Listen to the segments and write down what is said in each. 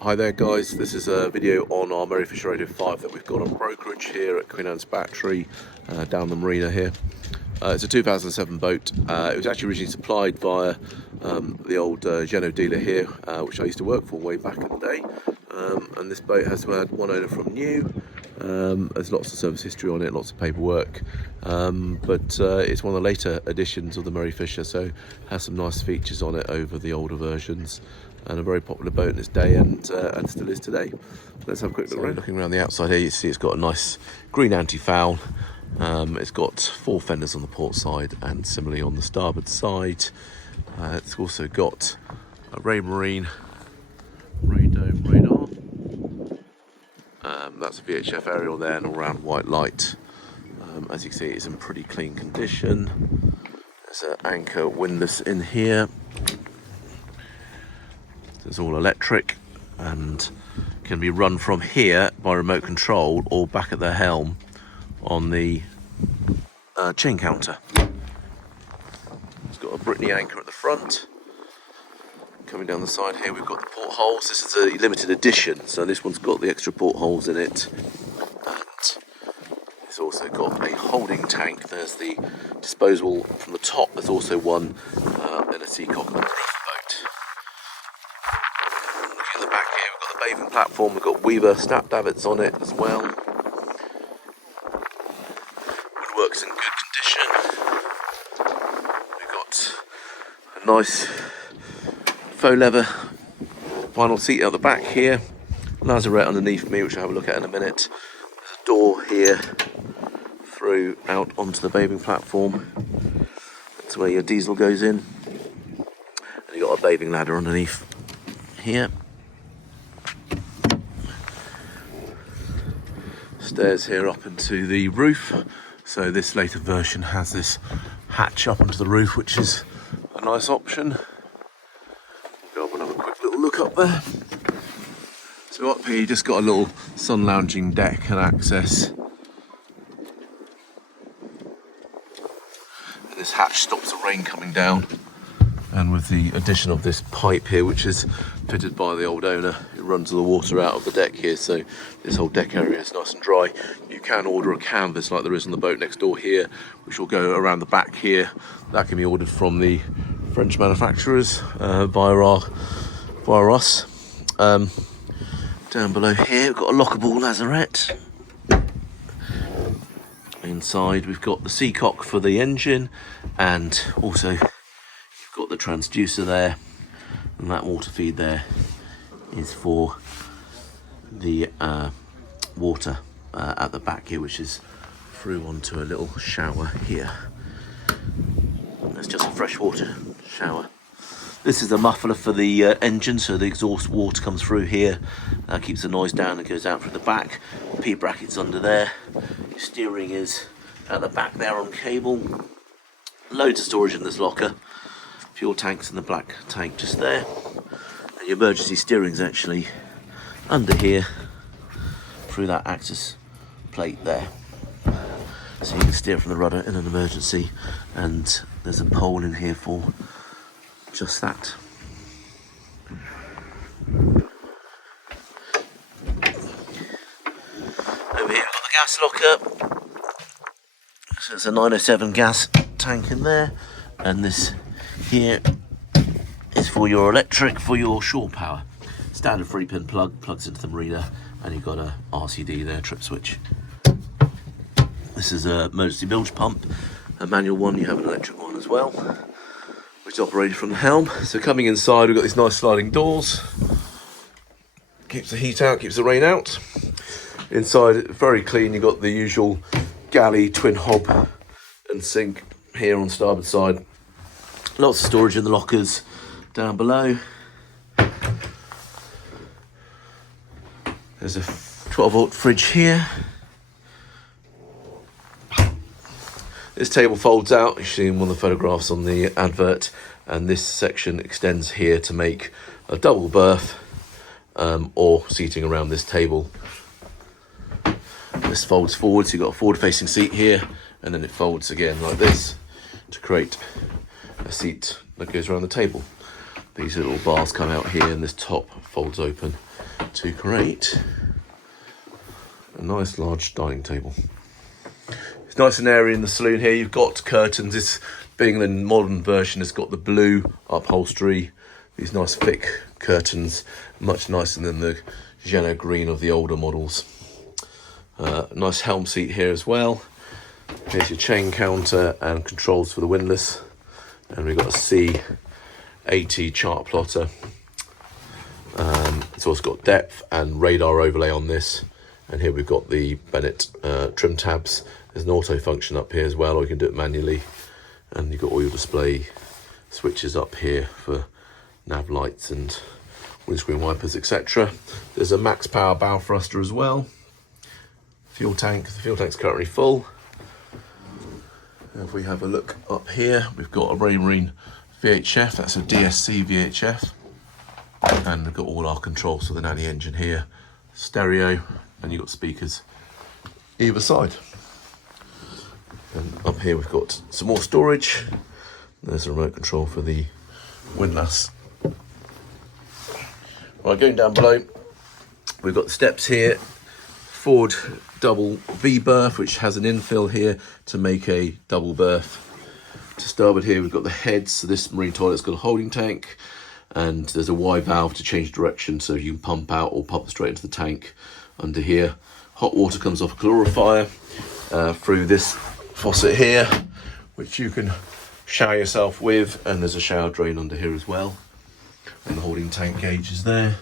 Hi there guys, this is a video on our Merryfish Radio 5 that we've got on brokerage here at Queen Anne's Battery down the marina here. It's a 2007 boat. It was actually originally supplied via the old Jeanneau dealer here, which I used to work for way back in the day. And this boat has had one owner from new. There's lots of service history on it, lots of paperwork, but it's one of the later editions of the Merryfisher, so has some nice features on it over the older versions, and a very popular boat in its day and still is today. Let's have a quick look around. Looking around the outside here, you see it's got a nice green anti-foul. It's got 4 fenders on the port side and similarly on the starboard side. It's also got a Raymarine radome radar. That's a VHF aerial there and all-round white light. As you can see, it's in pretty clean condition. There's an anchor windlass in here. It's all electric and can be run from here by remote control or back at the helm on the chain counter. It's got a Brittany anchor at the front. Coming down the side here, we've got the portholes. This is a limited edition, so this one's got the extra portholes in it. And it's also got a holding tank. There's the disposal from the top. There's also one in a seacock underneath the boat. Looking at the back here, we've got the bathing platform. We've got Weaver snap davits on it as well. Woodwork's in good condition. We've got a nice faux leather vinyl seat out the back here, lazarette underneath me, which I'll have a look at in a minute. There's a door here through out onto the bathing platform. That's where your diesel goes in, and you've got a bathing ladder underneath here. Stairs here up into the roof, so this later version has this hatch up onto the roof, which is a nice option. Look up there. So up here you just got a little sun lounging deck and access. And this hatch stops the rain coming down. And with the addition of this pipe here, which is fitted by the old owner, it runs the water out of the deck here, so this whole deck area is nice and dry. You can order a canvas like there is on the boat next door here, which will go around the back here. That can be ordered from the French manufacturers via us. Down below here we've got a lockable lazarette. Inside we've got the seacock for the engine, and also you've got the transducer there, and that water feed there is for the water at the back here, which is through onto a little shower here. That's just a freshwater shower. This is the muffler for the engine, so the exhaust water comes through here, keeps the noise down and goes out through the back. P-bracket's under there. Your steering is at the back there on cable. Loads of storage in this locker. Fuel tanks in the black tank just there. And your emergency steering's actually under here through that access plate there. So you can steer from the rudder in an emergency, and there's a pole in here for just that. Over here we've got the gas locker. So it's a 907 gas tank in there, and this here is for your electric, for your shore power. Standard 3-pin plug, plugs into the marina, and you've got a RCD there, trip switch. This is a emergency bilge pump, a manual one. You have an electric one as well, which is operated from the helm. So coming inside, we've got these nice sliding doors. Keeps the heat out, keeps the rain out. Inside, very clean. You've got the usual galley, twin hob and sink here on starboard side. Lots of storage in the lockers down below. There's a 12-volt fridge here. This table folds out. You've seen one of the photographs on the advert, and this section extends here to make a double berth or seating around this table. This folds forward, so you've got a forward-facing seat here, and then it folds again like this to create a seat that goes around the table. These little bars come out here, and this top folds open to create a nice large dining table. It's nice and airy in the saloon here. You've got curtains. This being the modern version has got the blue upholstery, these nice thick curtains, much nicer than the Jeanneau green of the older models. Nice helm seat here as well. Here's your chain counter and controls for the windlass. And we've got a C80 chart plotter. It's also got depth and radar overlay on this. And here we've got the Bennett trim tabs. There's an auto function up here as well, or you can do it manually. And you've got all your display switches up here for nav lights and windscreen wipers, etc. There's a max power bow thruster as well. Fuel tank, the fuel tank's currently full. If we have a look up here, we've got a Raymarine VHF, that's a DSC VHF. And we've got all our controls for the nanny engine here. Stereo, and you've got speakers either side. And up here we've got some more storage. There's a remote control for the windlass. Right, going down below, we've got the steps here. Ford double V berth, which has an infill here to make a double berth. To starboard here, we've got the heads. So this marine toilet's got a holding tank, and there's a Y valve to change direction, so you can pump out or pump straight into the tank under here. Hot water comes off a calorifier through this faucet here, which you can shower yourself with, and there's a shower drain under here as well. And the holding tank gauge is there.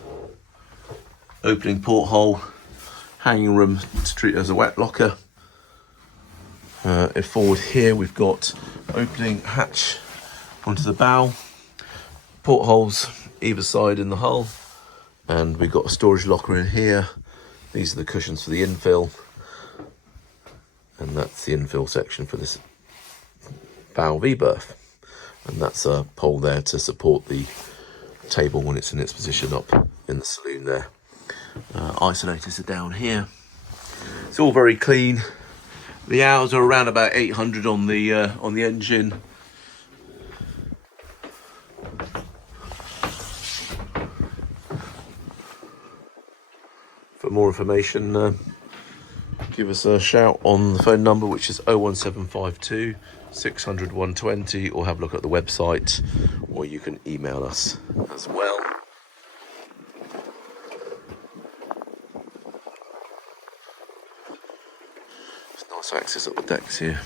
Opening porthole, hanging room to treat as a wet locker. Forward here we've got opening hatch onto the bow, portholes either side in the hull, and we've got a storage locker in here. These are the cushions for the infill, and that's the infill section for this bow V berth, and that's a pole there to support the table when it's in its position up in the saloon there. Isolators are down here. It's all very clean. The hours are around about 800 on the engine. For more information, give us a shout on the phone number, which is 01752 600 120, or have a look at the website, or you can email us as well. It's nice access up the decks here.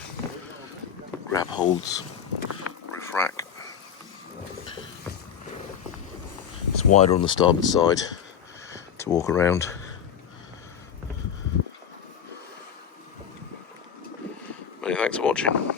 Grab holds, roof rack. It's wider on the starboard side to walk around. Many thanks for watching.